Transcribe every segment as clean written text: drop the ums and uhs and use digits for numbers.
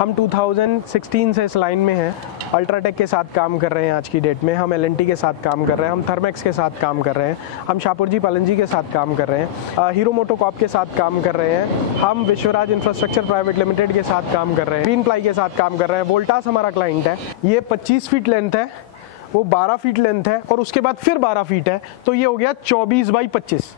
हम 2016 से इस लाइन में हैं। अल्ट्राटेक के साथ काम कर रहे हैं आज की डेट में, हम एल&टी के साथ काम कर रहे हैं, हम थर्मेक्स के साथ काम कर रहे हैं, हम शाहपुरजी पालनजी के साथ काम कर रहे हैं, हीरो मोटोकॉर्प के साथ काम कर रहे हैं, हम विश्वराज इंफ्रास्ट्रक्चर प्राइवेट लिमिटेड के साथ काम कर रहे हैं, ग्रीन प्लाई के साथ काम कर रहे हैं। वोल्टास हमारा क्लाइंट है। ये 25 फीट लेंथ है, वो 12 फीट लेंथ है और उसके बाद फिर 12 फीट है, तो ये हो गया 24 बाई 25।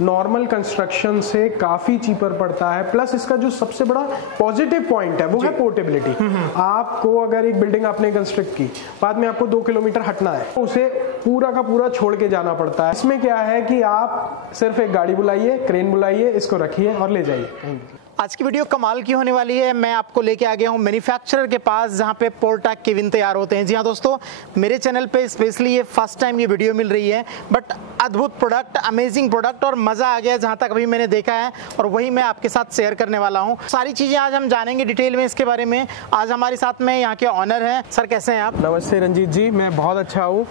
नॉर्मल कंस्ट्रक्शन से काफी चीपर पड़ता है। प्लस इसका जो सबसे बड़ा पॉजिटिव पॉइंट है वो है पोर्टेबिलिटी। आपको अगर एक बिल्डिंग आपने कंस्ट्रक्ट की, बाद में आपको 2 किलोमीटर हटना है, तो उसे पूरा का पूरा छोड़ के जाना पड़ता है। इसमें क्या है कि आप सिर्फ एक गाड़ी बुलाइए, क्रेन बुलाइए, इसको रखिए और ले जाइए। आज की वीडियो कमाल की होने वाली है। मैं आपको लेके आ गया हूँ मैन्युफैक्चरर के पास, जहाँ पे पोर्टाक केबिन तैयार होते हैं। जी हाँ दोस्तों, मेरे चैनल पे स्पेशली ये फर्स्ट टाइम ये वीडियो मिल रही है, बट अद्भुत प्रोडक्ट, अमेजिंग प्रोडक्ट और मज़ा आ गया जहाँ तक अभी मैंने देखा है, और वही मैं आपके साथ शेयर करने वाला हूँ। सारी चीज़ें आज हम जानेंगे डिटेल में इसके बारे में। आज हमारे साथ में यहाँ के ऑनर हैं। सर कैसे हैं आप? नमस्ते रंजीत जी, मैं बहुत अच्छा हूँ।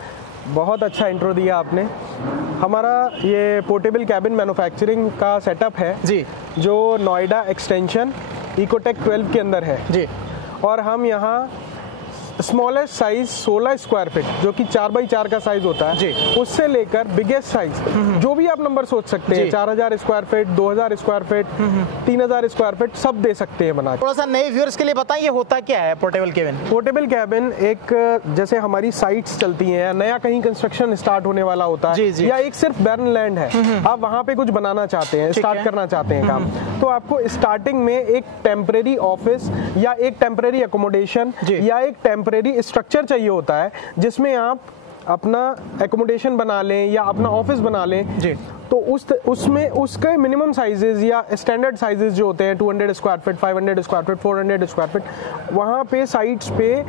बहुत अच्छा इंट्रो दिया आपने। हमारा ये पोर्टेबल कैबिन मैन्युफैक्चरिंग का सेटअप है जी, जो नोएडा एक्सटेंशन इकोटेक 12 के अंदर है जी। और हम यहाँ स्मॉलेस्ट साइज 16 स्क्वायर फीट, जो कि 4x4 का साइज होता है, उससे लेकर बिगेस्ट साइज जो भी आप नंबर सोच सकते हैं, 4000 square feet, 2000 square feet, 3000 square feet, सब दे सकते हैं बना के। थोड़ा सा नए व्यूअर्स के लिए बताइए, ये होता क्या है पोर्टेबल कैबिन? पोर्टेबल कैबिन एक, जैसे हमारी साइट्स चलती हैं, नया कहीं कंस्ट्रक्शन स्टार्ट होने वाला होता है, या एक सिर्फ बैरन लैंड है, आप वहाँ पे कुछ बनाना चाहते हैं, स्टार्ट करना चाहते हैं काम, तो आपको स्टार्टिंग में एक टेम्परेरी ऑफिस या एक टेम्परेरी एकोमोडेशन या एक टेम्परेरी स्ट्रक्चर चाहिए होता है, जिसमें आप अपना एकोमोडेशन बना लें या अपना ऑफिस बना लें जी। तो उसमें उसके मिनिमम साइजेस या स्टैंडर्ड साइजेस जो होते हैं 200 square feet, 500 square feet, 400 square feet, वहाँ पे साइट्स पे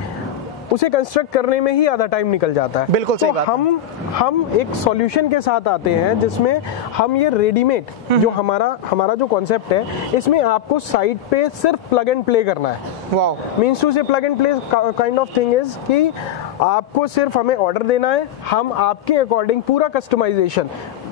उसे कंस्ट्रक्ट करने में ही आधा टाइम निकल जाता है। बिल्कुल सही बात। हम एक सॉल्यूशन के साथ आते हैं जिसमें हम ये रेडीमेड जो हमारा जो कॉन्सेप्ट है, इसमें आपको साइट पे सिर्फ प्लग एंड प्ले करना है। वाओ, मींस टू से plug and play kind of thing is कि आपको सिर्फ हमें ऑर्डर देना है, हम आपके अकॉर्डिंग पूरा customization,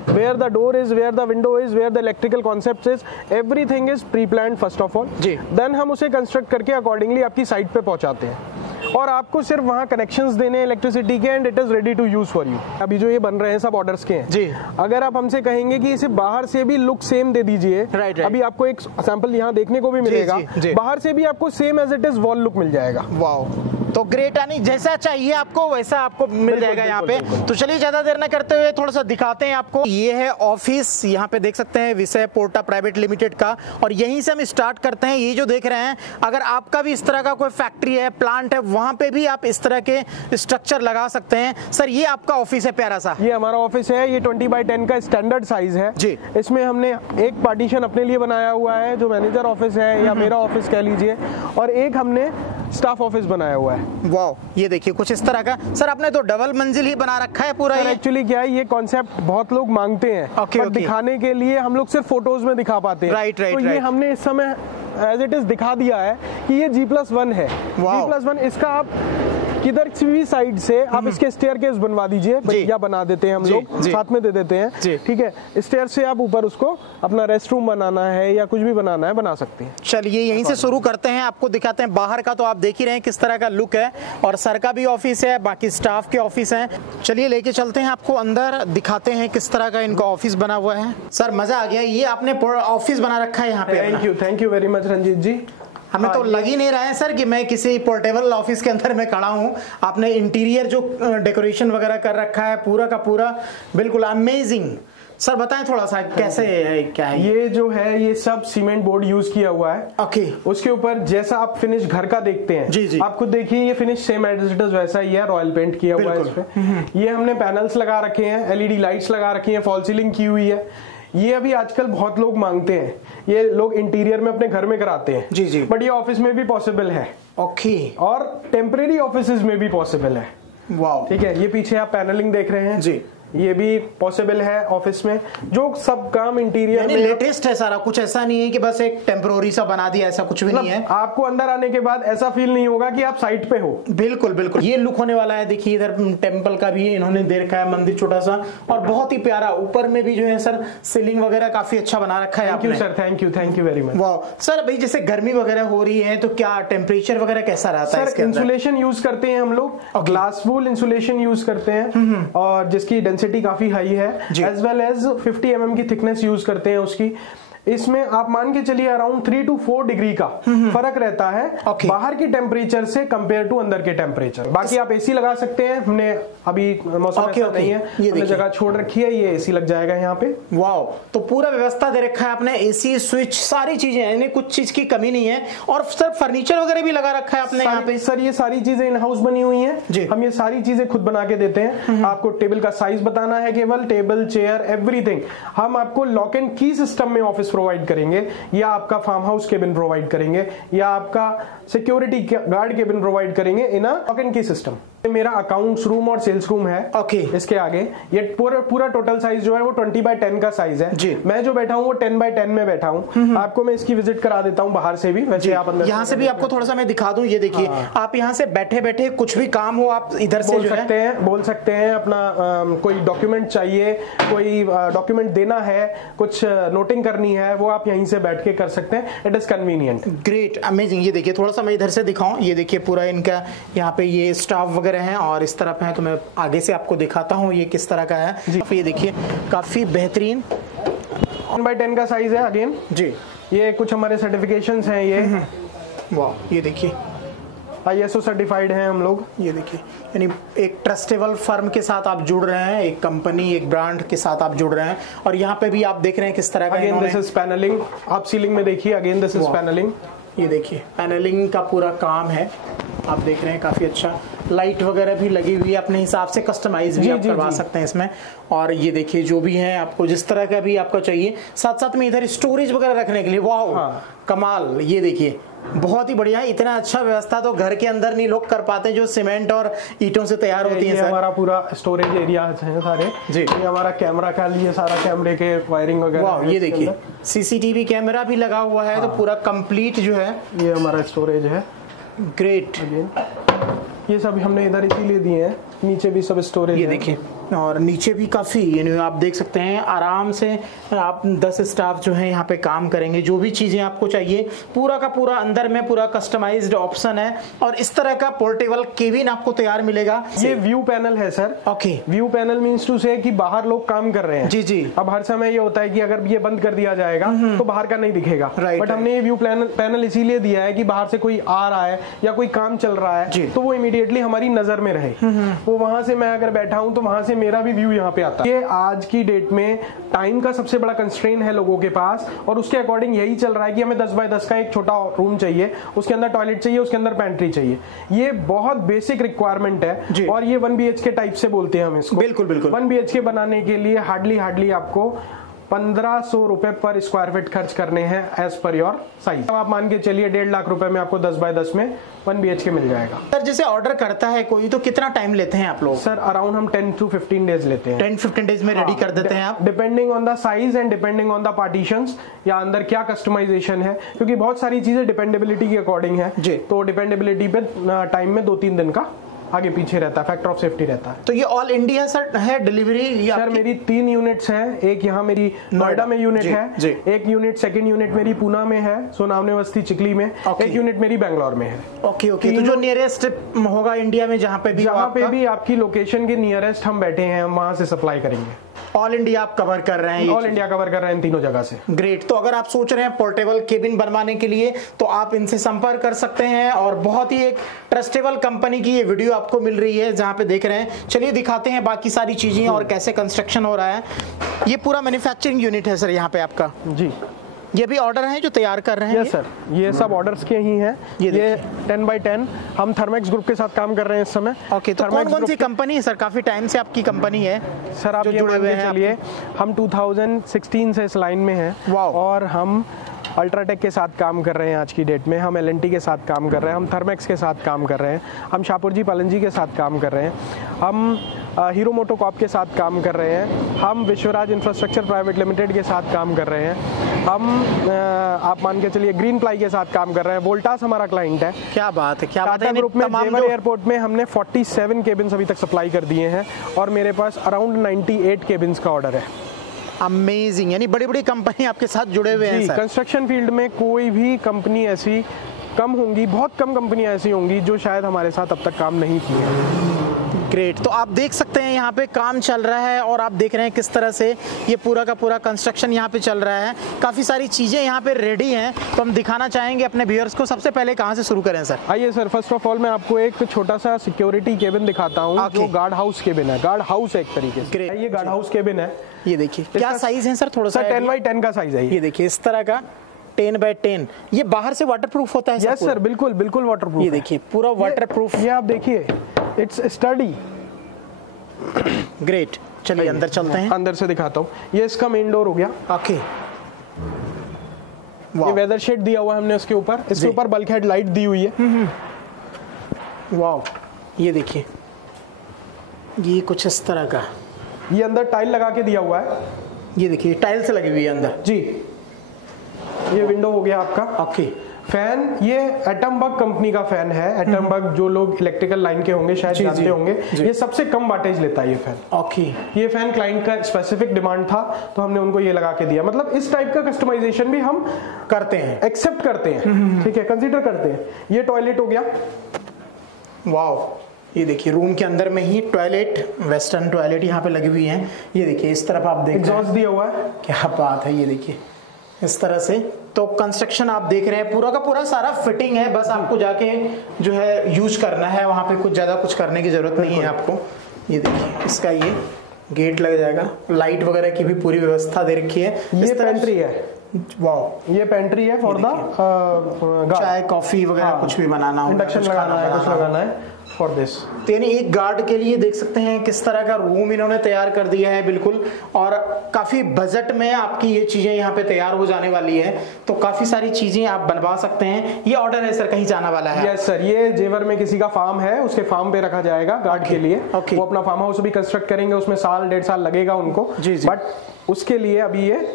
where the door is, where the window is, where the electrical concepts is, everything is pre-planned first of all. Then हम उसे कंस्ट्रक्ट करके अकॉर्डिंगली आपकी साइट पे पहुंचाते हैं और आपको सिर्फ वहाँ कनेक्शंस देने हैं इलेक्ट्रिसिटी के, and it is ready to use for you. अभी जो ये बन रहे हैं सब ऑर्डर्स के हैं जी। अगर आप हमसे कहेंगे कि इसे बाहर से भी लुक सेम दे दीजिए, अभी आपको एक सैंपल यहाँ देखने को भी मिलेगा, बाहर से भी आपको same as it is wall look मिल जाएगा। वाओ, तो ग्रेट, यानी जैसा चाहिए आपको वैसा आपको मिल जाएगा यहाँ पे। तो चलिए ज्यादा देर न करते हुए थोड़ा सा दिखाते हैं आपको। ये है ऑफिस, यहाँ पे देख सकते हैं विषय पोर्टा प्राइवेट लिमिटेड का, और यहीं से हम स्टार्ट करते हैं। ये जो देख रहे हैं, अगर आपका भी इस तरह का कोई फैक्ट्री है, प्लांट है, वहाँ पे भी आप इस तरह के स्ट्रक्चर लगा सकते हैं। सर ये आपका ऑफिस है प्यारा सा? ये हमारा ऑफिस है, ये 20x10 का स्टैंडर्ड साइज है जी। इसमें हमने एक पार्टीशन अपने लिए बनाया हुआ है जो मैनेजर ऑफिस है या मेरा ऑफिस कह लीजिए, और एक हमने स्टाफ ऑफिस बनाया हुआ है। वाह, ये देखिए कुछ इस तरह का। सर आपने तो डबल मंजिल ही बना रखा है पूरा। एक्चुअली क्या है, ये कॉन्सेप्ट बहुत लोग मांगते हैं, पर दिखाने के लिए हम लोग सिर्फ फोटोज में दिखा पाते हैं। राइट। तो ये हमने इस समय एज इट इज दिखा दिया है कि ये G+1 है। G+1 इसका आप किधर भी साइड से आप इसके स्टेयरकेस बनवा दीजिए, या बना देते हैं हम लोग, साथ में दे देते हैं, ठीक है। स्टेयर से आप ऊपर उसको अपना रेस्ट रूम बनाना है या कुछ भी बनाना है, बना सकते हैं। चलिए यहीं से शुरू करते हैं, आपको दिखाते हैं बाहर का। तो आप देख ही रहे हैं किस तरह का लुक है, और सर का भी ऑफिस है, बाकी स्टाफ के ऑफिस हैं। चलिए लेके चलते हैं आपको अंदर, दिखाते हैं किस तरह का इनका ऑफिस बना हुआ है। सर मजा आ गया, ये आपने ऑफिस बना रखा है यहाँ पे। Thank you very much Ranjit ji. हमें तो लग ही नहीं रहा है सर कि मैं किसी पोर्टेबल ऑफिस के अंदर में खड़ा हूँ। आपने इंटीरियर जो डेकोरेशन वगैरह कर रखा है पूरा का पूरा, बिल्कुल अमेजिंग। सर बताएं थोड़ा सा कैसे है, क्या है? ये जो है, ये सब सीमेंट बोर्ड यूज किया हुआ है। ओके। उसके ऊपर जैसा आप फिनिश घर का देखते हैं, जी। आप खुद देखिए, ये finish same as it is वैसा ही है, रॉयल पेंट किया हुआ है इस पे। ये हमने पैनल्स लगा रखे हैं, LED लाइट्स लगा रखी हैं, फॉल सीलिंग की हुई है। ये अभी आजकल बहुत लोग मांगते हैं, ये लोग इंटीरियर में अपने घर में कराते हैं जी। बट ये ऑफिस में भी पॉसिबल है। ओके। और टेम्परेरी ऑफिस में भी पॉसिबल है। वाओ, ठीक है। ये पीछे आप पैनलिंग देख रहे हैं जी, ये भी पॉसिबल है ऑफिस में, जो सब काम इंटीरियर में लेटेस्ट है सारा कुछ, ऐसा नहीं है कि बस एक टेम्पररी सा बना दिया, ऐसा कुछ भी नहीं है। आपको अंदर आने के बाद ऐसा फील नहीं होगा कि आप साइट पे हो। बिल्कुल बिल्कुल, ये लुक होने वाला है। देखिए इधर टेम्पल का भी इन्होंने दे रखा है, मंदिर छोटा सा और बहुत ही प्यारा। ऊपर में भी जो है सर सीलिंग वगैरह काफी अच्छा बना रखा है आपने। Sir thank you very much. वाह सर, भाई जैसे गर्मी वगैरह हो रही है तो क्या टेम्परेचर वगैरह कैसा रहता है? सर इंसुलेशन यूज करते हैं हम लोग, ग्लास वूल इंसुलेशन यूज करते हैं और जिसकी डेंसिटी काफी हाई है, एज वेल एज 50 mm की थिकनेस यूज करते हैं उसकी। इसमें आप मान के चलिए अराउंड 3 to 4 डिग्री का फर्क रहता है बाहर के टेम्परेचर से कंपेयर टू अंदर के टेम्परेचर। बाकी आप एसी लगा सकते हैं, हमने अभी मौसम ऐसा नहीं है, हमने जगह छोड़ रखी है, ये एसी लग जाएगा यहाँ पे। वाओ, तो पूरा व्यवस्था दे रखा है आपने, एसी स्विच सारी चीजें हैं, यानी कुछ चीज की कमी नहीं है। और सर फर्नीचर वगैरह भी लगा रखा है आपने यहाँ पे? सर ये सारी चीजें इन हाउस बनी हुई है, हम ये सारी चीजें खुद बना के देते हैं। आपको टेबल का साइज बताना है, केवल टेबल चेयर एवरीथिंग हम आपको लॉक एंड की सिस्टम में ऑफिस प्रोवाइड करेंगे, या आपका फार्म हाउस केबिन प्रोवाइड करेंगे, या आपका सिक्योरिटी गार्ड केबिन प्रोवाइड करेंगे इन अ लॉक एंड की सिस्टम। मेरा अकाउंट्स रूम और सेल्स रूम है। इसके आगे ये पूरा टोटल साइज जो है वो 20 by 10 का साइज है जी। मैं जो बैठा हूँ वो 10 by 10 में बैठा हूँ। आपको मैं इसकी विजिट करा देता हूँ बाहर से भी, वैसे आप अंदर यहाँ से भी आपको थोड़ा सा मैं दिखा दूं। ये देखिए आप यहाँ से बैठे बैठे कुछ भी काम हो आप इधर से बोल सकते हैं अपना कोई डॉक्यूमेंट चाहिए, कोई डॉक्यूमेंट देना है, कुछ नोटिंग करनी है, वो आप यहीं से बैठ के कर सकते हैं। It is convenient. Great, amazing. ये देखिए थोड़ा सा मैं इधर से दिखाऊं, ये देखिए पूरा इनका यहाँ पे ये स्टाफ वगैरह हैं और इस तरफ है, तो मैं आगे से आपको दिखाता हूँ ये किस तरह का है जी। ये देखिए काफी बेहतरीन 1 by 10 का साइज है अगेन जी। ये कुछ हमारे सर्टिफिकेशंस हैं ये। वाह, ये देखिए ISO सर्टिफाइड हैं हम लोग। ये देखिए यानी एक ट्रस्टेबल फर्म के साथ आप जुड़ रहे हैं, एक कंपनी एक ब्रांड के साथ आप जुड़ रहे हैं। और यहाँ पे भी आप देख रहे हैं किस तरह का अगेन दिस इज पैनलिंग। आप सीलिंग में देखिए, अगेन दिस इज पैनलिंग। ये देखिए पैनलिंग का पूरा काम है, आप देख रहे हैं काफी अच्छा। लाइट वगैरह भी लगी हुई है, अपने हिसाब से कस्टमाइज भी आप करवा सकते हैं इसमें। और ये देखिए जो भी है आपको जिस तरह का भी आपका चाहिए, साथ साथ में इधर स्टोरेज वगैरह रखने के लिए। वाह कमाल, ये देखिए बहुत ही बढ़िया है। इतना अच्छा व्यवस्था तो घर के अंदर नहीं लोग कर पाते जो सीमेंट और ईंटों से तैयार होती है। हमारा पूरा स्टोरेज एरिया है सारे जी। ये हमारा कैमरा का लिए सारा कैमरे के वायरिंग वगैरह। ये देखिए CCTV कैमरा भी लगा हुआ है। तो पूरा कंप्लीट जो है ये हमारा स्टोरेज है। ग्रेट। ये सब हमने इधर इसीलिए दिए हैं, नीचे भी सब स्टोरेज। ये देखिए और नीचे भी काफ़ी यानी आप देख सकते हैं आराम से आप 10 स्टाफ जो है यहाँ पे काम करेंगे। जो भी चीज़ें आपको चाहिए पूरा का पूरा अंदर में पूरा कस्टमाइज्ड ऑप्शन है। और इस तरह का पोर्टेबल केबिन आपको तैयार मिलेगा। ये व्यू पैनल है sir. Okay, view panel means to say कि बाहर लोग काम कर रहे हैं जी जी। अब हर समय ये होता है कि अगर ये बंद कर दिया जाएगा तो बाहर का नहीं दिखेगा, बट हमने ये व्यू पैनल इसीलिए दिया है कि बाहर से कोई आ रहा है या कोई काम चल रहा है तो वो इमीडिएटली हमारी नजर में रहे। वो वहां से मैं अगर बैठा हूं तो वहां से मेरा भी व्यू यहाँ पे आता है। ये आज की डेट में टाइम का सबसे बड़ा कंस्ट्रेन है लोगों के पास, और उसके अकॉर्डिंग यही चल रहा है कि हमें 10 by 10 का एक छोटा रूम चाहिए, उसके अंदर टॉयलेट चाहिए, उसके अंदर पैंट्री चाहिए। ये बहुत बेसिक रिक्वायरमेंट है और ये 1 BHK टाइप से बोलते हैं हम इसको। बिल्कुल बिल्कुल। 1 BHK बनाने के लिए हार्डली आपको 1500 रुपए पर स्क्वायर फीट खर्च करने हैं एज पर योर साइज। आप मान के चलिए 1.5 लाख रुपए में आपको 10 by 10 में 1 BHK मिल जाएगा। सर जैसे ऑर्डर करता है कोई तो कितना टाइम लेते हैं आप लोग? सर अराउंड हम 10 to 15 डेज लेते हैं। 10-15 डेज में रेडी कर देते हैं आप? Depending on the size and depending on the partitions, या अंदर क्या कस्टमाइजेशन है, क्योंकि बहुत सारी चीजें डिपेंडेबिलिटी के अकॉर्डिंग है जी। तो डिपेंडेबिलिटी पे टाइम में 2-3 दिन का आगे पीछे रहता है, फैक्टर ऑफ सेफ्टी रहता है। तो ये ऑल इंडिया सर है डिलीवरी? सर मेरी 3 यूनिट्स हैं। एक यहाँ मेरी नोएडा में यूनिट है, एक यूनिट सेकंड यूनिट मेरी पूना में है, सोनावने बस्ती चिकली में, एक यूनिट मेरी बैंगलोर में है। Okay okay. तो जो नियरेस्ट होगा इंडिया में जहाँ पे भी आपकी लोकेशन के नियरेस्ट हम बैठे हैं, हम वहां से सप्लाई करेंगे। ऑल इंडिया आप कवर कर रहे हैं? ऑल इंडिया कवर कर रहे हैं, 3 जगह से। ग्रेट। तो अगर आप सोच रहे हैं पोर्टेबल केबिन बनवाने के लिए तो आप इनसे संपर्क कर सकते हैं। और बहुत ही एक ट्रस्टेबल कंपनी की ये वीडियो आपको मिल रही है जहां पे देख रहे हैं। चलिए दिखाते हैं बाकी सारी चीजें और कैसे कंस्ट्रक्शन हो रहा है। ये पूरा मैन्युफैक्चरिंग यूनिट है सर यहाँ पे आपका? जी। ये भी ऑर्डर है जो तैयार कर रहे हैं? यस सर, ये सब ऑर्डर्स के ही हैं। ये 10 by 10 हम थर्मेक्स ग्रुप के साथ काम कर रहे हैं इस समय। ओके, तो कौन सी कंपनी है सर? काफी टाइम से आपकी कंपनी है सर, आप ये जुड़े हुए हैं। चलिए हम 2016 से इस लाइन में हैं और हम अल्ट्राटेक के साथ काम कर रहे हैं आज की डेट में, हम एल&टी के साथ काम कर रहे हैं, हम थर्मेक्स के साथ काम कर रहे हैं, हम शाहपुर जी पालन जी के साथ काम कर रहे हैं, हम हीरो मोटोकॉप के साथ काम कर रहे हैं, हम विश्वराज इंफ्रास्ट्रक्चर प्राइवेट लिमिटेड के साथ काम कर रहे हैं, हम आप मान के चलिए ग्रीन प्लाई के साथ काम कर रहे हैं, वोल्टास हमारा क्लाइंट है। क्या बात है, क्या बात टाटा है। ग्रुप में जेवर एयरपोर्ट में हमने 47 केबिन्स अभी तक सप्लाई कर दिए हैं और मेरे पास अराउंड 98 केबिन्स का ऑर्डर है। अमेजिंग, यानी बड़ी बड़ी कंपनी आपके साथ जुड़े हुए हैं सर। कंस्ट्रक्शन फील्ड में कोई भी कंपनी ऐसी कम होंगी, बहुत कम कंपनियां ऐसी होंगी जो शायद हमारे साथ अब तक काम नहीं की है। ग्रेट। तो आप देख सकते हैं यहाँ पे काम चल रहा है और आप देख रहे हैं किस तरह से ये पूरा का पूरा कंस्ट्रक्शन यहाँ पे चल रहा है। काफ़ी सारी चीज़ें यहाँ पे रेडी हैं, तो हम दिखाना चाहेंगे अपने व्यूअर्स को। सबसे पहले कहाँ से शुरू करें सर? आइए सर, फर्स्ट ऑफ ऑल मैं आपको एक छोटा सा सिक्योरिटी केबिन दिखाता हूँ जो गार्ड हाउस केबिन है। गार्ड हाउस एक तरीके से ये गार्ड हाउस केबिन है। ये देखिए क्या साइज है सर? थोड़ा सा 10x10 का साइज है। ये देखिए इस तरह का 10x10। ये बाहर से वाटरप्रूफ होता है? यस सर, बिल्कुल बिल्कुल वाटरप्रूफ। ये देखिए पूरा वाटरप्रूफ। ये आप देखिए, इट्स स्टडी। ग्रेट, चलिए अंदर चलते हैं। अंदर से दिखाता हूँ। ये इसका मेन डोर हो गया। ओके, ये वेदर शेड दिया हुआ है हमने उसके ऊपर। इसके ऊपर बल्क हेड लाइट दी हुई है। वाओ, ये देखिए ये कुछ इस तरह का। ये अंदर टाइल लगा के दिया हुआ है। ये देखिए टाइल्स लगी हुई है अंदर जी। ये विंडो हो गया आपका। ओके। फैन ये एटमबग कंपनी का फैन है। एटमबग जो लोग इलेक्ट्रिकल लाइन के होंगे शायद जानते होंगे, ये सबसे कम वाटेज लेता है ये फैन। ओके। ये फैन क्लाइंट का स्पेसिफिक डिमांड था तो हमने उनको ये लगा के दिया। मतलब इस टाइप का कस्टमाइजेशन भी हम करते हैं, एक्सेप्ट करते हैं, ठीक है, कंसीडर करते हैं। ये टॉयलेट हो गया। वाओ, ये देखिए रूम के अंदर में ही टॉयलेट, वेस्टर्न टॉयलेट यहाँ पे लगी हुई है। ये देखिए इस तरफ आप देख रहे हैं, एग्जॉस्ट दिया हुआ है। क्या बात है। ये देखिए इस तरह से। तो कंस्ट्रक्शन आप देख रहे हैं पूरा का पूरा सारा फिटिंग है, बस आपको जाके जो है यूज करना है, वहाँ पे कुछ ज़्यादा कुछ करने की ज़रूरत नहीं है आपको। ये देखिए इसका ये गेट लग जाएगा, लाइट वगैरह की भी पूरी व्यवस्था दे रखी है। ये पेंट्री है। वाओ, ये पेंट्री है फॉर द चाय कॉफी वगैरह कुछ भी बनाना हो, इंडक्शन लगाना है, कुछ लगाना है फॉर दिस। तो यानी एक गार्ड के लिए देख सकते हैं किस तरह का रूम इन्होंने तैयार कर दिया है बिल्कुल। और काफी बजट में आपकी ये चीजें यहाँ पे तैयार हो जाने वाली है, तो काफी सारी चीजें आप बनवा सकते हैं। ये ऑर्डर है सर कहीं जाना वाला है? यस सर, ये जेवर में किसी का फार्म है, उसके फार्म पे रखा जाएगा गार्ड के लिए। वो अपना फार्म हाउस भी कंस्ट्रक्ट करेंगे, उसमें साल 1.5 साल लगेगा उनको। बट उसके लिए अभी ये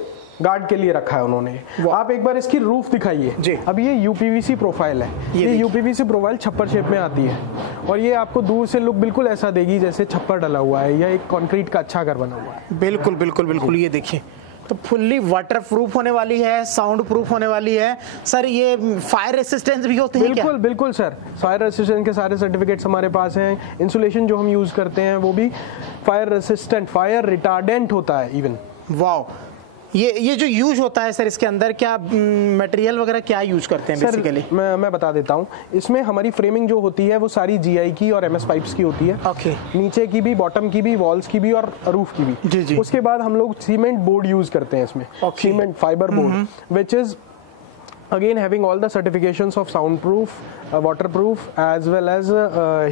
गार्ड के लिए रखा है उन्होंने। आप एक बार इसकी रूफ दिखाइए। अब ये यूपीवीसी प्रोफाइल है। ये यूपीवीसी प्रोफाइल छप्पर शेप में आती है और ये आपको दूर से लुक बिल्कुल ऐसा देगी जैसे छप्पर डला हुआ है या एक कंक्रीट का अच्छा घर बना हुआ है। बिल्कुल बिल्कुल बिल्कुल। ये देखिए तो फुल्ली वाटर प्रूफ होने वाली है, साउंड प्रूफ होने वाली है। सर ये फायर रेसिस्टेंस भी होते हैं क्या? बिल्कुल बिल्कुल सर, फायर रेसिस्टेंस के सारे सर्टिफिकेट्स हमारे पास हैं। इंसुलेशन जो हम यूज करते हैं वो भी फायर रेसिस्टेंट, फायर रिटार्डेंट होता है इवन। वाओ, ये जो यूज होता है सर इसके अंदर क्या मटेरियल वगैरह क्या यूज करते हैं बेसिकली? मैं बता देता हूँ। इसमें हमारी फ्रेमिंग जो होती है वो सारी जीआई की और एमएस पाइप्स की होती है। ओके। नीचे की भी, बॉटम की भी, वॉल्स की भी और रूफ की भी। जी। उसके बाद हम लोग सीमेंट बोर्ड यूज करते हैं इसमें। Cement fibre board which is again having all the certifications of soundproof, waterproof as well as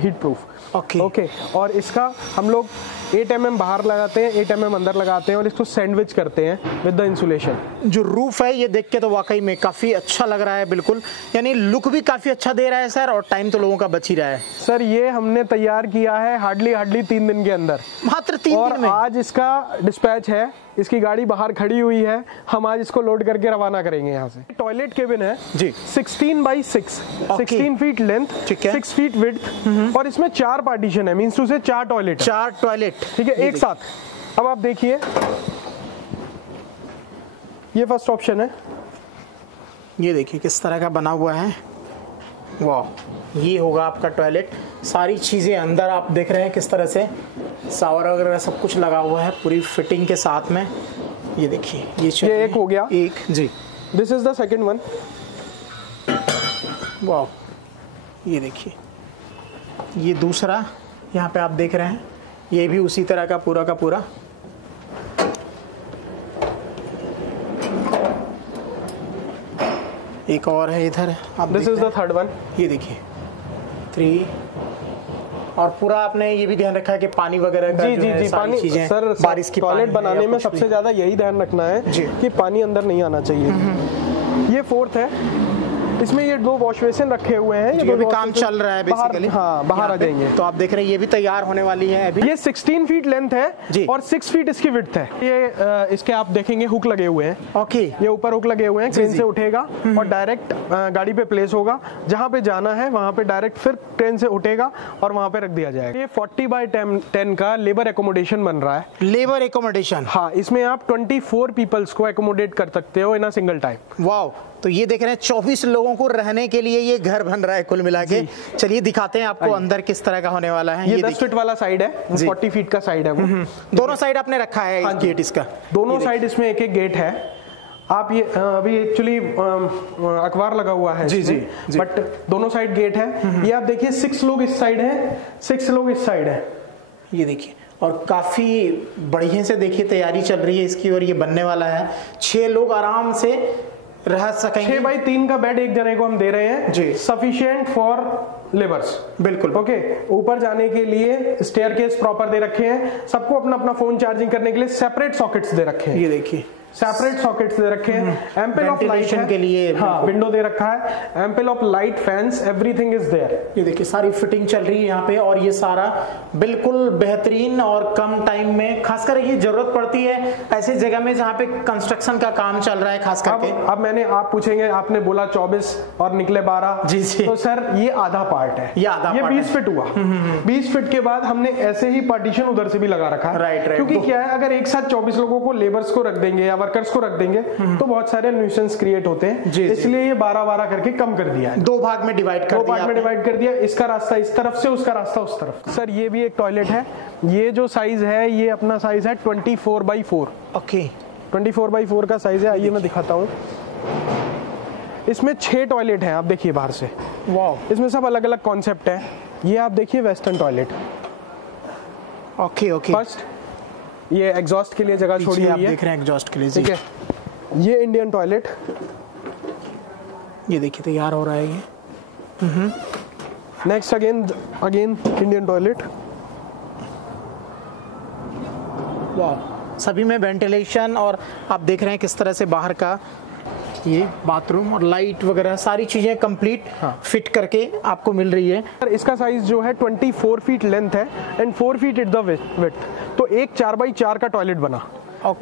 heat proof. Okay. और इसका हम लोग 8 mm बाहर लगाते हैं, 8 mm अंदर लगाते हैं और इसको सैंडविच करते हैं विद द इंसुलेशन। जो रूफ है ये देख के तो वाकई में काफी अच्छा लग रहा है बिल्कुल, यानी लुक भी काफी अच्छा दे रहा है सर, और टाइम तो लोगों का बच ही रहा है। सर ये हमने तैयार किया है हार्डली 3 दिन के अंदर, मात्र 3 दिन में। आज इसका डिस्पैच है, इसकी गाड़ी बाहर खड़ी हुई है, हम आज इसको लोड करके रवाना करेंगे यहाँ से। टॉयलेट केबिन है जी, 16x6, 16 feet length, 6 feet width और इसमें 4 पार्टीशन है, मींस टू से 4 टॉयलेट, ठीक है, एक साथ। अब आप देखिए ये फर्स्ट ऑप्शन है, ये देखिए किस तरह का बना हुआ है। वाह, ये होगा आपका टॉयलेट। सारी चीज़ें अंदर आप देख रहे हैं किस तरह से शावर वगैरह सब कुछ लगा हुआ है पूरी फिटिंग के साथ में। ये देखिए ये एक हो गया, एक जी। This is the second one. वाह, ये देखिए ये दूसरा यहाँ पे आप देख रहे हैं, ये भी उसी तरह का पूरा। एक और है इधर आप, this is the third one. ये देखिए 3, और पूरा आपने ये भी ध्यान रखा है कि पानी वगैरह का जी पानी, सर बारिश की टॉयलेट बनाने में सबसे ज्यादा यही ध्यान रखना है कि पानी अंदर नहीं आना चाहिए। ये फोर्थ है। इसमें ये 2 वॉश बेसिन रखे हुए हैं, ये भी काम चल रहा है बेसिकली। हाँ, बाहर आ जाएंगे। तो आप देख रहे हैं ये भी तैयार होने वाली है अभी। ये 16 फीट लेंथ है जी। और 6 फीट इसकी विड्थ है। ये इसके आप देखेंगे हुक लगे हुए हैं। ओके, ये ऊपर हुक लगे हुए हैं, ट्रेन से उठेगा और डायरेक्ट गाड़ी पे प्लेस होगा। जहाँ पे जाना है वहाँ पे डायरेक्ट फिर ट्रेन से उठेगा और वहाँ पे रख दिया जाएगा। ये 40x10 का लेबर एकोमोडेशन बन रहा है। लेबर एकोमोडेशन, हाँ, इसमें आप 24 पीपल्स को एकोमोडेट कर सकते हो इन अ सिंगल टाइम। वाओ, तो ये देख रहे हैं 24 लोगों को रहने के लिए ये घर बन रहा है कुल मिला के। चलिए दिखाते हैं आपको अंदर किस तरह का होने वाला है। ये 10 फीट वाला साइड है, 40 फीट का साइड है वो। दोनों साइड आपने रखा है गेट इसका? दोनों साइड इसमें एक एक गेट है। आप ये अभी एक्चुअली अखबार लगा हुआ है जी, जी, जी। बट दोनों साइड गेट है। ये आप देखिए 6 लोग इस साइड हैं, 6 लोग इस साइड हैं। ये देखिए, और काफी बढ़िया से देखिए तैयारी चल रही है इसकी और ये बनने वाला है। 6 लोग आराम से रह सकेंगे। 6x3 का बेड एक जने को हम दे रहे हैं जी, सफिशिएंट फॉर लेबर्स। बिल्कुल। ओके, ऊपर जाने के लिए स्टेयरकेस प्रॉपर दे रखे हैं। सबको अपना अपना फोन चार्जिंग करने के लिए सेपरेट सॉकेट्स दे रखे हैं। ये देखिए, सेपरेट सॉकेट्स दे रखे हैं। एम्पल ऑफ लाइट के लिए, हाँ, विंडो दे रखा है। Ample of light, fans, everything is there. ये देखिए सारी फिटिंग चल रही है यहाँ पे और ये सारा बिल्कुल बेहतरीन और कम टाइम में। खासकर ये जरूरत पड़ती है ऐसी जगह में जहाँ पे कंस्ट्रक्शन का काम चल रहा है खास करके। अब मैंने, आप पूछेंगे, आपने बोला 24 और निकले 12। जी जी, तो सर ये आधा पार्ट है, ये 20 फीट हुआ। 20 फीट के बाद हमने ऐसे ही पार्टीशन उधर से भी लगा रखा है। राइट, क्योंकि क्या है, अगर एक साथ 24 लोगों को, लेबर्स को रख देंगे या वर्कर्स को रख देंगे तो बहुत सारे न्यूसेंस क्रिएट होते हैं। इसलिए ये 12-12 करके कम कर दिया है। 2 भाग में डिवाइड कर दिया। इसका रास्ता इस तरफ से, उसका रास्ता उस तरफ। सर ये भी एक टॉयलेट है। ये जो साइज है, ये अपना साइज है 24x4। ओके, 24x4 का साइज है। आइए मैं दिखाता हूँ। इसमें 6 टॉयलेट हैं, आप देखिए बाहर से। वाओ, इसमें सब अलग अलग कॉन्सेप्ट है। ये आप देखिए western toilet. Okay okay, first ये एग्जॉस्ट के लिए जगह छोड़ी हुई है। आप देख रहे हैं एग्जॉस्ट के लिए। ठीक है, ये इंडियन टॉयलेट। ये देखिए तैयार हो रहा है ये। Next again Indian toilet. वाह, सभी में वेंटिलेशन और आप देख रहे हैं किस तरह से बाहर का ये बाथरूम और लाइट वगैरह सारी चीजें कंप्लीट फिट करके आपको मिल रही है। इसका साइज जो है 24 फीट लेंथ है and 4 feet it the width. तो एक 4x4 का टॉयलेट बना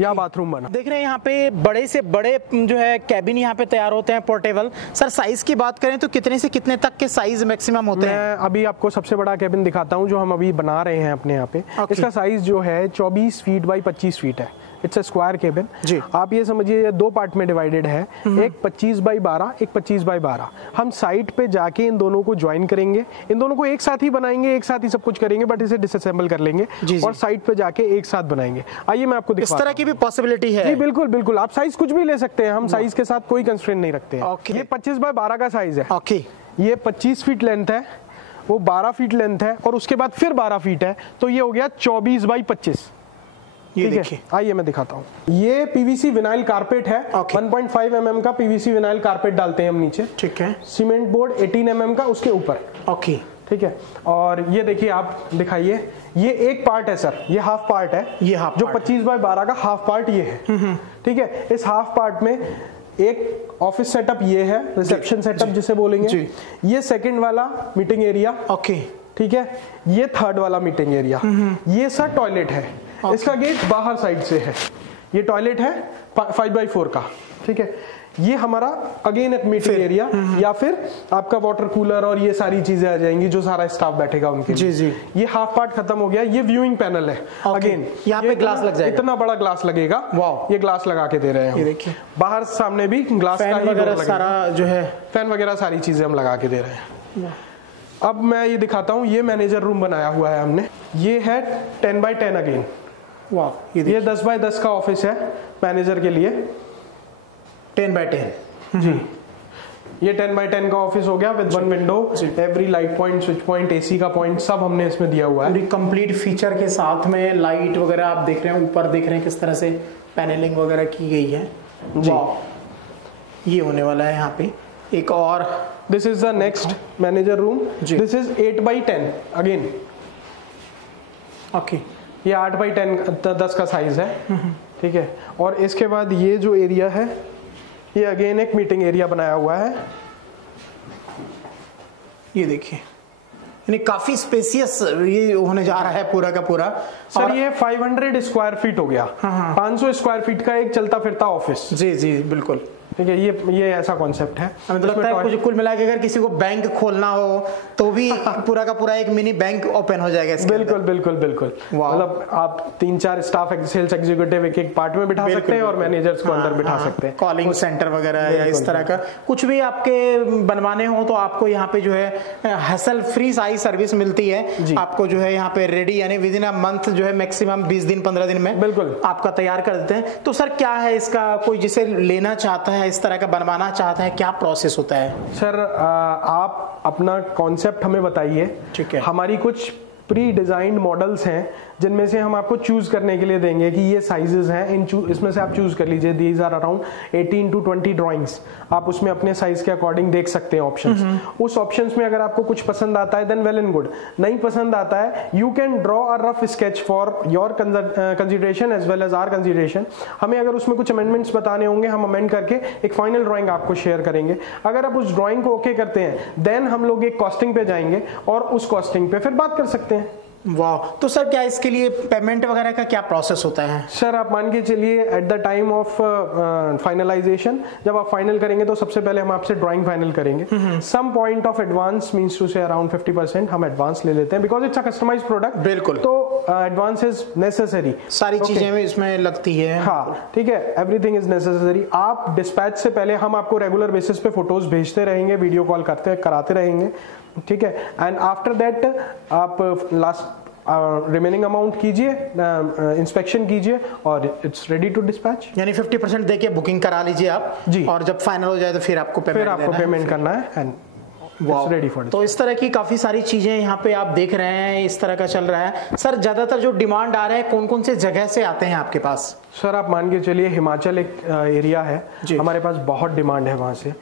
या बाथरूम बना। देख रहे हैं यहाँ पे बड़े से बड़े जो है कैबिन यहाँ पे तैयार होते हैं पोर्टेबल। सर साइज की बात करें तो कितने से कितने तक के साइज मैक्सिमम होते हैं? मैं अभी आपको सबसे बड़ा कैबिन दिखाता हूँ जो हम अभी बना रहे हैं अपने यहाँ पे। इसका साइज जो है 24 फीट बाई 25 फीट है। इट्स अ स्क्वायर केबिन जी। आप ये समझिए ये 2 पार्ट में डिवाइडेड है, एक 25x12, एक 25x12। हम साइड पे जाके इन दोनों को ज्वाइन करेंगे, इन दोनों को एक साथ ही बनाएंगे, एक साथ ही सब कुछ करेंगे, बट इसे डिसअसेंबल कर लेंगे और साइड पे जाके एक साथ बनाएंगे। आइए मैं आपको दिखाता हूं। इस तरह की भी पॉसिबिलिटी है? जी बिल्कुल बिल्कुल, आप साइज कुछ भी ले सकते हैं, हम साइज के साथ कोई कंस्ट्रेंट नहीं रखते हैं। ये 25x12 का साइज है। ओके, ये 25 फीट लेंथ है, वो 12 फीट लेंथ है और उसके बाद फिर 12 फीट है, तो ये हो गया 24x25। ये देखिए, आइए मैं दिखाता हूँ। ये पीवीसी विनाइल कारपेट है। 1.5 mm का पीवीसी विनाइल कारपेट डालते हैं हम नीचे। ठीक है। सीमेंट बोर्ड 18 mm का उसके ऊपर। ओके, ठीक है। और ये देखिए, आप दिखाइए, ये एक पार्ट है सर, ये हाफ पार्ट है। ये हाफ जो 25x12 का हाफ पार्ट ये है। ठीक है। इस हाफ पार्ट में एक ऑफिस सेटअप ये है, रिसेप्शन सेटअप जिसे बोलेंगे। ये सेकंड वाला मीटिंग एरिया। ओके, ठीक है। ये थर्ड वाला मीटिंग एरिया। ये सर टॉयलेट है। इसका गेट बाहर साइड से है। ये टॉयलेट है 5x4 का। ठीक है। ये हमारा अगेन एक मीटिंग एरिया या फिर आपका वाटर कूलर और ये सारी चीजें आ जाएंगी जो सारा स्टाफ बैठेगा उनके लिए। जी। ये हाफ पार्ट खत्म हो गया। ये व्यूइंग पैनल है। अगेन यहाँ पे ग्लास लग जाएगा, इतना बड़ा ग्लास लगेगा। वाह, ये ग्लास लगा के दे रहे हैं। ये देखिए, बाहर सामने भी ग्लास का ही वगैरह सारा जो है, फैन वगैरह सारी चीजें हम लगा के दे रहे हैं। अब मैं ये दिखाता हूँ, ये मैनेजर रूम बनाया हुआ है हमने। ये है 10x10 अगेन। वाह, ये 10x10 का ऑफिस है मैनेजर के लिए। 10x10 जी। ये 10x10 का ऑफिस हो गया with 1 window, every light point, switch point, AC का पॉइंट सब हमने इसमें दिया हुआ है। पूरी कंप्लीट फीचर के साथ में लाइट वगैरह आप देख रहे हैं, ऊपर देख रहे हैं किस तरह से पैनलिंग वगैरह की गई है। ये होने वाला है यहाँ पे एक और। This is the next manager room. This is 8x10 again. Okay, ये 8x10 का साइज है। ठीक है। और इसके बाद ये जो एरिया है ये अगेन एक मीटिंग एरिया बनाया हुआ है। ये देखिए, यानी काफी स्पेसियस ये होने जा रहा है पूरा का पूरा। सर ये 500 स्क्वायर फीट हो गया। 500 स्क्वायर फीट का एक चलता फिरता ऑफिस। जी जी बिल्कुल, ठीक है, ये ऐसा कॉन्सेप्ट है। हमें तो लगता है कुछ कुल मिला के अगर किसी को बैंक खोलना हो तो भी पूरा का पूरा एक मिनी बैंक ओपन हो जाएगा इसके बिल्कुल बिल्कुल बिल्कुल। मतलब आप 3-4 स्टाफ सेल्स एग्जीक्यूटिव एक पार्ट में बिठा सकते हैं और मैनेजर्स को अंदर बिठा सकते हैं। कॉलिंग सेंटर वगैरह या इस तरह का कुछ भी आपके बनवाने हो तो आपको यहाँ पे जो है हसल फ्री सारी सर्विस मिलती है। आपको जो है यहाँ पे रेडी यानी विद इन अ मंथ जो है मैक्सिमम 20 दिन 15 दिन में बिल्कुल आपका तैयार कर देते हैं। तो सर क्या है इसका, कोई जिसे लेना चाहता है इस तरह का बनवाना चाहता है, क्या प्रोसेस होता है? सर आप अपना कॉन्सेप्ट हमें बताइए, ठीक है। हमारी कुछ प्री डिजाइंड मॉडल्स हैं जिनमें से हम आपको चूज करने के लिए देंगे कि ये साइजेस हैं, इसमें से आप चूज कर लीजिए। These are around 18 to 20 drawings, आप उसमें अपने साइज के अकॉर्डिंग देख सकते हैं ऑप्शंस। उस ऑप्शंस में अगर आपको कुछ पसंद आता है देन वेल एंड गुड, नहीं पसंद आता है you can draw a rough sketch for your consideration as well as our consideration. हमें अगर उसमें कुछ अमेंडमेंट्स बताने होंगे हम अमेंड करके एक फाइनल ड्राइंग आपको शेयर करेंगे। अगर आप उस ड्राइंग को ओके करते हैं देन हम लोग एक कॉस्टिंग पे जाएंगे और उस कॉस्टिंग पे फिर बात कर सकते हैं। वाह, तो सर क्या इसके लिए पेमेंट वगैरह का क्या प्रोसेस होता है? सर आप मान के चलिए at the time of finalisation, जब आप फाइनल करेंगे तो सबसे पहले हम आपसे ड्राइंग फाइनल करेंगे। Some point of advance means to say around 50% हम एडवांस ले लेते हैं because it's a customised product. बिल्कुल, तो एडवांस इज नेसेसरी, सारी चीजें इसमें लगती है। हाँ ठीक है, एवरीथिंग इज नेसेसरी। आप डिस्पैच से पहले हम आपको रेगुलर बेसिस पे फोटोज भेजते रहेंगे, वीडियो कॉल कराते रहेंगे, ठीक है। एंड आफ्टर दैट आप लास्ट रिमेनिंग अमाउंट कीजिए, इंस्पेक्शन कीजिए और इट्स रेडी टू डिस्पैच। यानी 50% देके बुकिंग करा लीजिए आप जी, और जब फाइनल हो जाए तो फिर आपको पेमेंट करना है एंड रेडी फॉर। तो इस तरह की काफी सारी चीजें यहाँ पे आप देख रहे हैं, इस तरह का चल रहा है। सर ज्यादातर जो डिमांड आ रहा है कौन कौन से जगह से आते हैं आपके पास? सर आप मान के चलिए हिमाचल एक एरिया है, हमारे पास बहुत डिमांड है वहाँ से,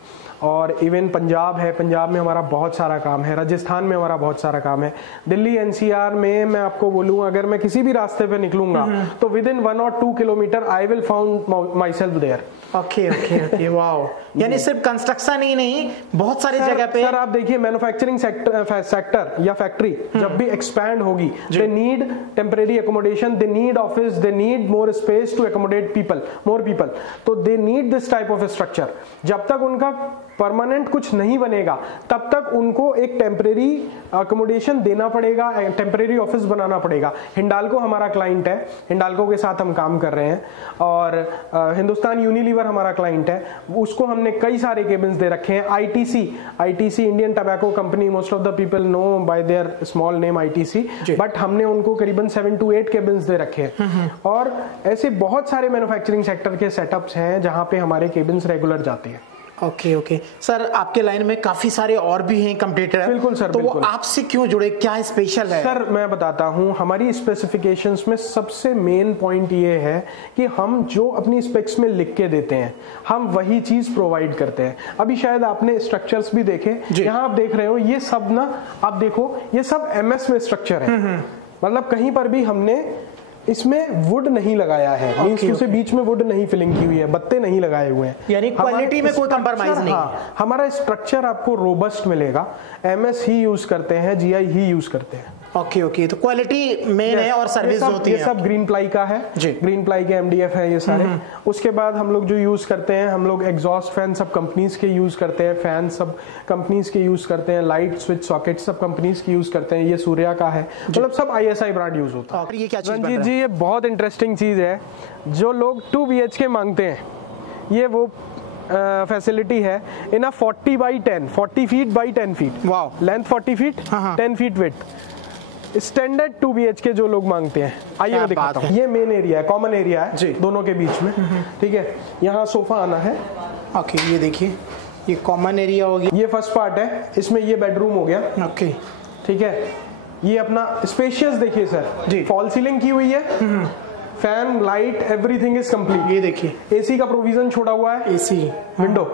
और इवन पंजाब है, पंजाब में हमारा बहुत सारा काम है, राजस्थान में हमारा बहुत सारा काम है, दिल्ली एनसीआर में मैं आपको बोलूँ अगर मैं किसी भी रास्ते पे निकलूंगा तो within 1 or 2 kilometre I will found myself there. Okay okay okay, wow. यानी सिर्फ कंस्ट्रक्शन ही नहीं, बहुत सारी जगह पे। सर आप देखिए मैन्युफैक्चरिंग सेक्टर या फैक्ट्री जब भी एक्सपैंड होगी they need temporary accommodation, they need office, they need more space to accommodate people, more people, तो they need this type of structure. जब तक उनका परमानेंट कुछ नहीं बनेगा तब तक उनको एक टेम्परेरी अकोमोडेशन देना पड़ेगा, टेम्परेरी ऑफिस बनाना पड़ेगा। हिंडाल्को हमारा क्लाइंट है, हिंडाल्को के साथ हम काम कर रहे हैं, और हिंदुस्तान यूनिलीवर हमारा क्लाइंट है, उसको हमने कई सारे केबिन्स दे रखे हैं। ITC Indian tobacco company, most of the people know bye there small name ITC, but हमने उनको करीबन 7 to 8 केबिन्स दे रखे हैं। और ऐसे बहुत सारे मैन्युफैक्चरिंग सेक्टर के सेटअप्स हैं जहां पे हमारे केबिन्स रेगुलर जाते हैं। ओके ओके सर, आपके लाइन में काफी सारे और भी हैं कंपटीटर। बिल्कुल सर, तो बिल्कुल। वो आपसे क्यों जुड़े, क्या स्पेशल है? सर मैं बताता हूं, हमारी स्पेसिफिकेशंस में सबसे मेन पॉइंट ये है कि हम जो अपनी स्पेक्स में लिख के देते हैं हम वही चीज प्रोवाइड करते हैं। अभी शायद आपने स्ट्रक्चर्स भी देखे, यहाँ आप देख रहे हो ये सब ना, आप देखो ये सब MS में स्ट्रक्चर है, मतलब कहीं पर भी हमने इसमें वुड नहीं लगाया है, मींस उसे बीच में वुड नहीं फिलिंग की हुई है, बत्ते नहीं लगाए हुए हैं, यानी क्वालिटी में कोई कंप्रोमाइज नहीं। हाँ, हमारा स्ट्रक्चर आपको रोबस्ट मिलेगा, MS ही यूज करते हैं, GI ही यूज करते हैं। ओके ओके, तो क्वालिटी मेन है और सर्विस होती है। ये सब ग्रीन प्लाई का है जी, ग्रीन प्लाई के MDF है ये सारे। उसके बाद हम लोग जो यूज करते हैं, हम लोग एग्जॉस्ट फैन सब कंपनीज के यूज करते हैं, फैन सब कंपनीज के यूज करते हैं, लाइट स्विच सॉकेट सब कंपनीज के यूज करते हैं, ये सूर्या का है, मतलब सब ISI ब्रांड यूज होता है। ये क्या चीज रंजीत जी, ये बहुत इंटरेस्टिंग चीज है, जो लोग 2 BHK मांगते हैं, ये वो फैसिलिटी है इन अ 40 by 10, 40 feet by 10 feet, wow, length 40 feet, 10 feet width, standard 2 BHK जो लोग मांगते हैं। आइए मैं दिखाता हूँ। ये मेन एरिया है, कॉमन एरिया है दोनों के बीच में, ठीक है। यहाँ सोफा आना है। ओके, ये देखिए ये कॉमन एरिया हो गया, ये फर्स्ट पार्ट है, इसमें ये बेडरूम हो गया। ओके ठीक है, ये अपना स्पेशियस देखिए सर जी, फॉल सीलिंग की हुई है, fan light everything is complete. ये देखिए AC का प्रोविजन छोड़ा हुआ है, AC विंडो,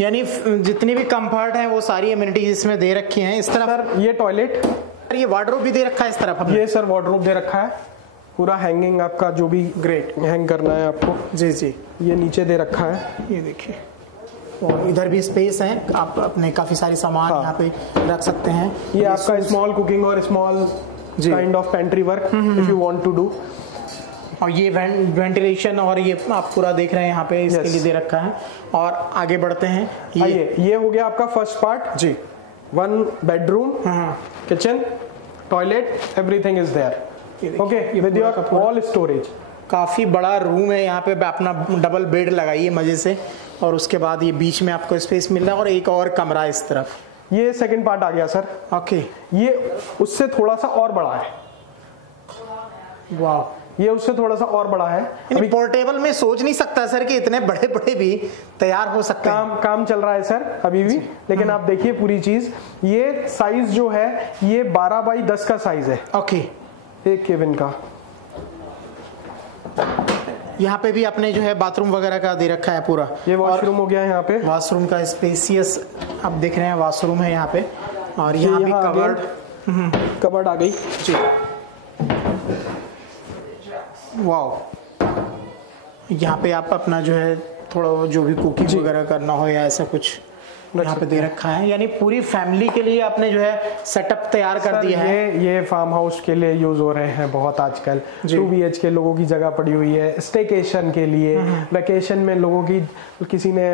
यानी जितनी भी कंफर्ट है वो सारी एमिनिटीज इसमें दे रखी हैं। इस तरफ ये टॉयलेट, ये वार्डरोब भी दे रखा है इस तरफ। ये सर वार्डरोब दे रखा है, पूरा हैंगिंग आपका जो भी ग्रेट हैंग करना है आपको, जी जी, ये नीचे दे रखा है। ये देखिए, और इधर भी स्पेस है, आप अपने काफ़ी सारे सामान यहाँ पे रख सकते हैं। ये आपका स्मॉल कुकिंग और small kind of pantry work if you want to do. और ये वेंटिलेशन और ये आप पूरा देख रहे हैं यहाँ पे, इसके लिए दे रखा है। और आगे बढ़ते हैं, ये हो गया आपका फर्स्ट पार्ट जी। 1 bedroom, kitchen, toilet, everything is there, okay, with your all storage. काफ़ी बड़ा रूम है यहाँ पे, अपना डबल बेड लगाइए मजे से, और उसके बाद ये बीच में आपको स्पेस मिल रहा है और एक और कमरा इस तरफ। ये सेकंड पार्ट आ गया सर। ओके, ये उससे थोड़ा सा और बड़ा है। वाह, ये उससे थोड़ा सा और बड़ा है। अभी पोर्टेबल में सोच नहीं सकता सर कि इतने बड़े बड़े भी तैयार हो सकते हैं। काम चल रहा है सर अभी भी, लेकिन आप देखिए पूरी चीज। ये साइज जो है ये 12 बाई 10 का साइज है। ओके, एक केबिन का। यहाँ पे भी आपने जो है बाथरूम वगैरह का दे रखा है पूरा। ये वॉशरूम हो गया यहाँ पे। वॉशरूम का स्पेसियस आप देख रहे हैं, वॉशरूम है यहाँ पे। और यहाँ भी कबर्ड आ गई जी। वाह, यहाँ पे आप अपना जो है थोड़ा जो भी कुकिंग वगैरह करना हो या ऐसा कुछ यहाँ पे दे रखा है, यानी पूरी फैमिली के लिए आपने जो है सेटअप तैयार कर दिया है। ये फार्म हाउस के लिए यूज हो रहे हैं बहुत आजकल। 2 BHK लोगों की जगह पड़ी हुई है, स्टेकेशन के लिए, वेकेशन में लोगों की, किसी ने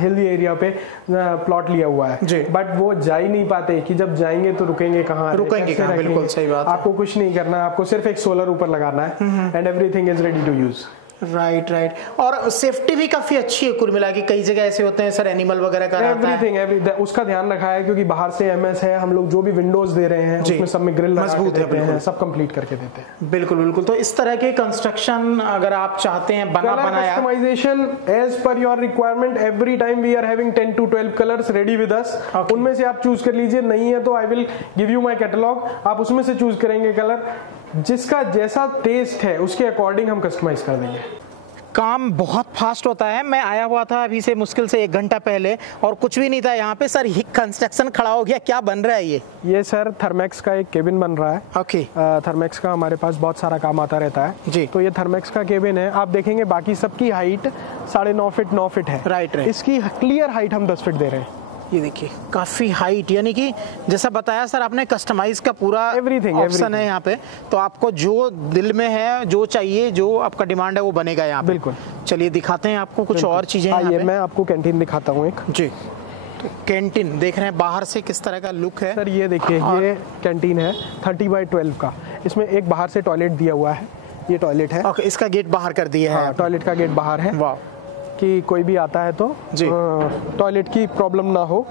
हिली एरिया पे प्लॉट लिया हुआ है, बट वो जा ही नहीं पाते कि जब जाएंगे तो रुकेंगे कहाँ, बिल्कुल सही बात। आपको कुछ नहीं करना, आपको सिर्फ एक सोलर ऊपर लगाना है and everything is ready to use. Right. और सेफ्टी भी काफी अच्छी है कुल मिला के। कई जगह ऐसे होते हैं सर, एनिमल वगैरह का एवरीथिंग उसका ध्यान रखा है, क्योंकि बाहर से MS है, हम लोग जो भी विंडोज दे रहे हैं उसमें सब में ग्रिल मजबूत है, सब कंप्लीट करके देते हैं। बिल्कुल। तो इस तरह के कंस्ट्रक्शन अगर आप चाहते हैं बनाया, customisation as per your requirement, every time we are having 10 to 12 colours ready with us. उनमें से आप चूज कर लीजिए, नहीं है तो I will give you my catalogue, आप उसमें से चूज करेंगे कलर, जिसका जैसा टेस्ट है उसके अकॉर्डिंग हम कस्टमाइज कर देंगे। काम बहुत फास्ट होता है। मैं आया हुआ था अभी से मुश्किल से 1 घंटा पहले और कुछ भी नहीं था यहाँ पे। सर कंस्ट्रक्शन खड़ा हो गया, क्या बन रहा है ये सर थर्मेक्स का एक केबिन बन रहा है। ओके, थर्मेक्स का हमारे पास बहुत सारा काम आता रहता है जी। तो ये थर्मेक्स का केबिन है। आप देखेंगे बाकी सबकी हाइट 9.5 फीट 9 फीट है। राइट। इसकी क्लियर हाइट हम 10 फीट दे रहे हैं। ये देखिए काफी हाइट, यानी कि जैसा बताया सर आपने, कस्टमाइज का पूरा एवरीथिंग ऑप्शन है यहाँ पे। तो आपको जो दिल में है, जो चाहिए, जो आपका डिमांड है वो बनेगा यहाँ पे। बिल्कुल। चलिए दिखाते हैं आपको कुछ और चीजें। मैं आपको कैंटीन दिखाता हूँ एक जी। तो कैंटीन देख रहे हैं बाहर से किस तरह का लुक है सर। ये देखिए, ये कैंटीन है 30 बाई 12 का। इसमें एक बाहर से टॉयलेट दिया हुआ है, ये टॉयलेट है। ओके, इसका गेट बाहर कर दिया है। टॉयलेट का गेट बाहर है। वाह, कि कोई भी आता है तो टॉयलेट की प्रॉब्लम ना हो।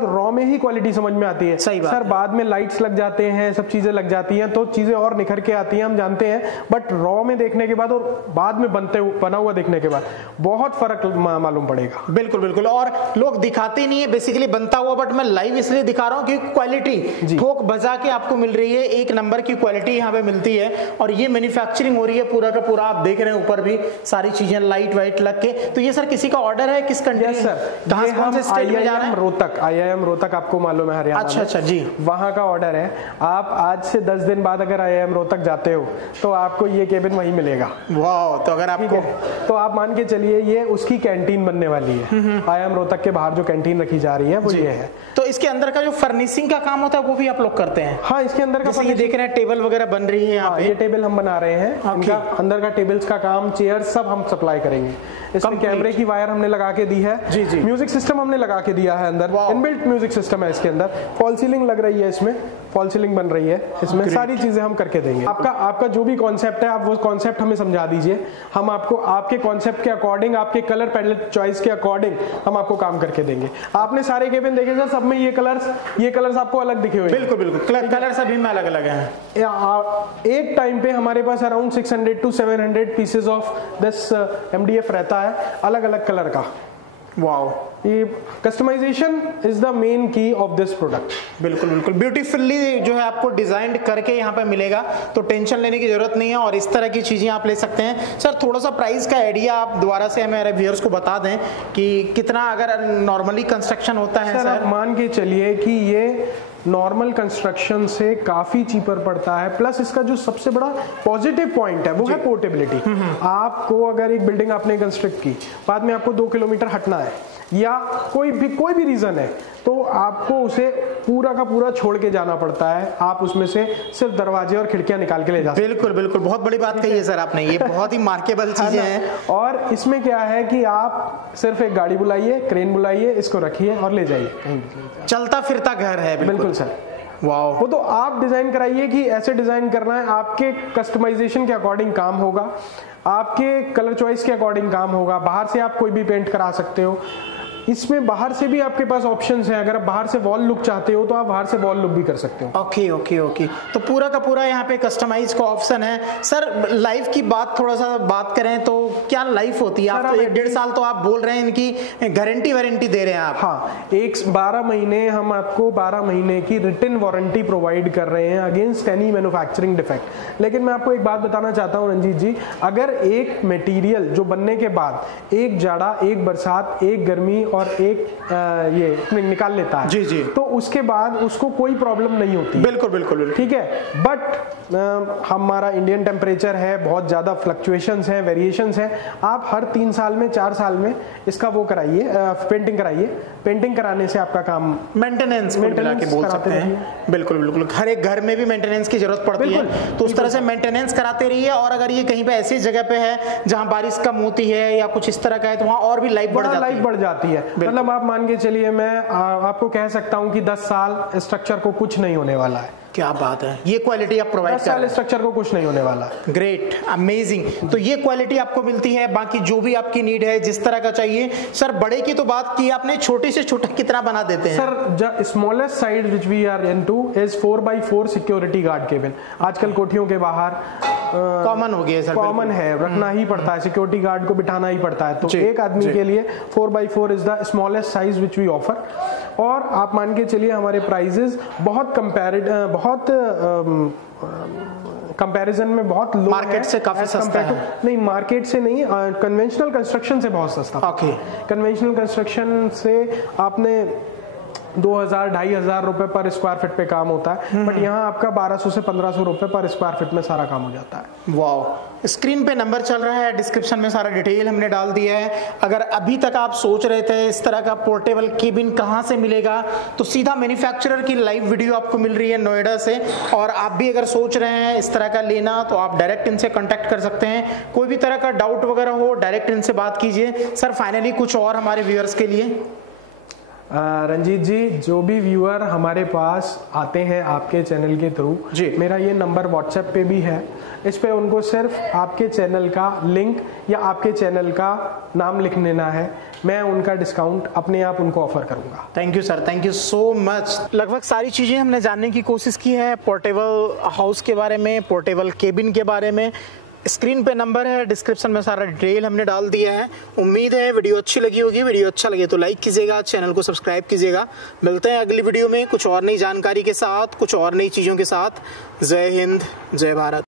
रॉ में ही क्वालिटी समझ में आती है। सही बात सर, बाद में लाइट्स लग जाते हैं, सब चीजें लग जाती हैं तो चीजें और निखर के आती हैं, हम जानते हैं, बट रॉ में देखने के बाद और बाद में बना हुआ देखने के बाद बहुत फर्क मालूम पड़ेगा। बिल्कुल। और लोग दिखाते नहीं है बेसिकली बनता हुआ, बट मैं लाइव इसलिए दिखा रहा हूँ कि क्वालिटी ठोक बजा के आपको मिल रही है। 1 नंबर की क्वालिटी यहाँ पे मिलती है और ये मैन्युफैक्चरिंग हो रही है पूरा का पूरा। आप देख रहे हैं ऊपर भी सारी चीजें लाइट वाइट लग के। तो ये सर किसी का ऑर्डर है, किस कंट्री में? सर, कौन से स्टेट में जा रहे हैं? IIM रोहतक आपको मालूम है, हरियाणा। अच्छा जी, वहाँ का ऑर्डर है। आप आज से 10 दिन बाद अगर IIM रोहतक जाते हो तो आपको ये केबिन वहीं मिलेगा। वाह, तो अगर आपको, तो आप मान के चलिए ये उसकी कैंटीन बनने वाली है। IIM रोहतक के बाहर जो कैंटीन रखी जा रही है वो ये है। तो इसके अंदर का जो फर्निशिंग का काम होता है वो भी आप लोग करते हैं? हाँ, इसके अंदर का ये देख रहे हैं टेबल वगैरह बन रही है यहाँ पे। ये टेबल हम बना रहे हैं। इनका अंदर का टेबल्स का काम, चेयर सब हम सप्लाई करेंगे। इसमें कैमरे की वायर हमने लगा के दी है। जी। म्यूजिक सिस्टम हमने लगा के दिया है अंदर। इनबिल्ट म्यूजिक सिस्टम है इसके अंदर। फॉल सीलिंग लग रही है इसमें, फॉल सीलिंग बन रही है इसमें। सारी चीजें हम करके देंगे। आपका जो भी कॉन्सेप्ट है, आप वो कॉन्सेप्ट हमें समझा दीजिए। हम आपको आपके कॉन्सेप्ट के अकॉर्डिंग, आपके कलर पैलेट चॉइस के अकॉर्डिंग हम आपको काम करके देंगे। आपने सारे केबिन देखे सर, सब में ये कलर्स आपको अलग दिखे हुए। बिल्कुल। कलर सभी में अलग अलग हैं। एक टाइम पे हमारे पास around 600 to 700 pieces of this MDF रहता है, अलग अलग कलर का। वाओ, ये customisation is the main key of this product. बिल्कुल। ब्यूटीफुल्ली जो है आपको डिजाइन करके यहाँ पे मिलेगा, तो टेंशन लेने की जरूरत नहीं है और इस तरह की चीजें आप ले सकते हैं। सर, थोड़ा सा प्राइस का आइडिया आप दोबारा से हमारे व्यूअर्स को बता दें कि कितना अगर नॉर्मली कंस्ट्रक्शन होता है। सर, आप मान के चलिए कि ये नॉर्मल कंस्ट्रक्शन से काफ़ी चीपर पड़ता है। प्लस इसका जो सबसे बड़ा पॉजिटिव पॉइंट है वो है पोर्टेबिलिटी। आपको अगर एक बिल्डिंग आपने कंस्ट्रक्ट की, बाद में आपको 2 किलोमीटर हटना है या कोई भी रीज़न है, तो आपको उसे पूरा का पूरा छोड़ के जाना पड़ता है। आप उसमें से सिर्फ दरवाजे और खिड़कियां निकाल के ले जा सकते हैं। बिल्कुल बिल्कुल, बहुत बड़ी बात कही है सर आपने, ये बहुत ही मार्केबल चीजें हैं। और इसमें क्या है कि आप सिर्फ एक गाड़ी बुलाइए, क्रेन बुलाइए, इसको रखिए और ले जाइए कहीं। चलता फिरता घर है। बिल्कुल सर। वाओ। वो तो आप डिजाइन कराइए कि ऐसे डिजाइन करना है, आपके कस्टमाइजेशन के अकॉर्डिंग काम होगा, आपके कलर चॉइस के अकॉर्डिंग काम होगा। बाहर से आप कोई भी पेंट करा सकते हो, इसमें बाहर से भी आपके पास ऑप्शंस हैं। अगर आप बाहर से वॉल लुक चाहते हो तो आप बाहर से वॉल लुक भी कर सकते हो। ओके ओके ओके, तो पूरा का पूरा यहाँ पे कस्टमाइज का ऑप्शन है। सर लाइफ की थोड़ा सा बात करें तो क्या लाइफ होती है? आप तो 1.5 साल तो आप बोल रहे हैं, इनकी गारंटी वारंटी दे रहे हैं आप? हाँ, 12 महीने हम आपको 12 महीने की रिटन वारंटी प्रोवाइड कर रहे हैं अगेंस्ट एनी मैन्युफैक्चरिंग डिफेक्ट। लेकिन मैं आपको एक बात बताना चाहता हूँ रंजीत जी, अगर एक मटेरियल जो बनने के बाद एक जाड़ा, एक बरसात, एक गर्मी और एक ये निकाल लेता है, जी जी, तो उसके बाद उसको कोई प्रॉब्लम नहीं होती। बिल्कुल बिल्कुल, ठीक है। बट हमारा इंडियन टेम्परेचर है, बहुत ज़्यादा फ्लक्चुएशंस हैं, वेरिएशंस हैं। आप हर 3 साल में 4 साल में इसका वो कराइए, पेंटिंग कराइए। पेंटिंग कराने से आपका काम मेंटेनेंस के बोल सकते हैं। बिल्कुल बिल्कुल, हर एक घर में भी मेंटेनेंस की जरूरत पड़ती है, तो उस तरह से मेंटेनेंस कराते रहिए। और अगर ये कहीं पे ऐसी जगह पे है जहाँ बारिश कम होती है या कुछ इस तरह का है, तो वहाँ और भी लाइफ बढ़ जाती है। मतलब आप मान के चलिए, मैं आपको कह सकता हूँ कि 10 साल स्ट्रक्चर को कुछ नहीं होने वाला है। क्या बात है, ये क्वालिटी आप प्रोवाइड कर रहे हैं। 10 साल स्ट्रक्चर को कुछ नहीं होने वाला। Great, amazing. तो ये क्वालिटी आपको मिलती है। बाकी जो भी आपकी नीड है, जिस तरह का चाहिए। सर बड़े की तो बात की आपने, छोटे से छोटा कितना बना देते हैं? Sir smallest size which we are into is 4x4 security guard cabin. आजकल कोठियों के बाहर कॉमन हो गया है सर, कॉमन है, रखना ही पड़ता है, सिक्योरिटी गार्ड को बिठाना ही पड़ता है। तो एक आदमी के लिए 4x4 is the smallest size which we offer. और आप मान के चलिए हमारे प्राइजेस बहुत कंपैरिजन में बहुत लो, मार्केट से काफी सस्ता है। नहीं, मार्केट से नहीं, कन्वेंशनल कंस्ट्रक्शन से बहुत सस्ता। ओके, कन्वेंशनल कंस्ट्रक्शन से आपने 2000-2500 रुपए पर स्क्वायर फीट पे काम होता है, बट यहाँ आपका 1200 से 1500 रुपए पर स्क्वायर फीट में सारा काम हो जाता है। वाओ। स्क्रीन पे नंबर चल रहा है, डिस्क्रिप्शन में सारा डिटेल हमने डाल दिया है। अगर अभी तक आप सोच रहे थे इस तरह का पोर्टेबल केबिन कहाँ से मिलेगा, तो सीधा मैन्युफैक्चरर की लाइव वीडियो आपको मिल रही है नोएडा से। और आप भी अगर सोच रहे हैं इस तरह का लेना, तो आप डायरेक्ट इनसे कांटेक्ट कर सकते हैं। कोई भी तरह का डाउट वगैरह हो, डायरेक्ट इनसे बात कीजिए। सर फाइनली कुछ और हमारे व्यूअर्स के लिए? रंजीत जी, जो भी व्यूअर हमारे पास आते हैं आपके चैनल के थ्रू, मेरा ये नंबर व्हाट्सएप पे भी है। इस पे उनको सिर्फ आपके चैनल का लिंक या आपके चैनल का नाम लिख लेना है, मैं उनका डिस्काउंट अपने आप उनको ऑफर करूंगा। Thank you sir, thank you so much. लगभग सारी चीज़ें हमने जानने की कोशिश की है पोर्टेबल हाउस के बारे में, पोर्टेबल केबिन के बारे में। स्क्रीन पे नंबर है, डिस्क्रिप्शन में सारा डिटेल हमने डाल दिया है। उम्मीद है वीडियो अच्छी लगी होगी। वीडियो अच्छा लगे तो लाइक कीजिएगा, चैनल को सब्सक्राइब कीजिएगा। मिलते हैं अगली वीडियो में कुछ और नई जानकारी के साथ, कुछ और नई चीज़ों के साथ। जय हिंद, जय भारत।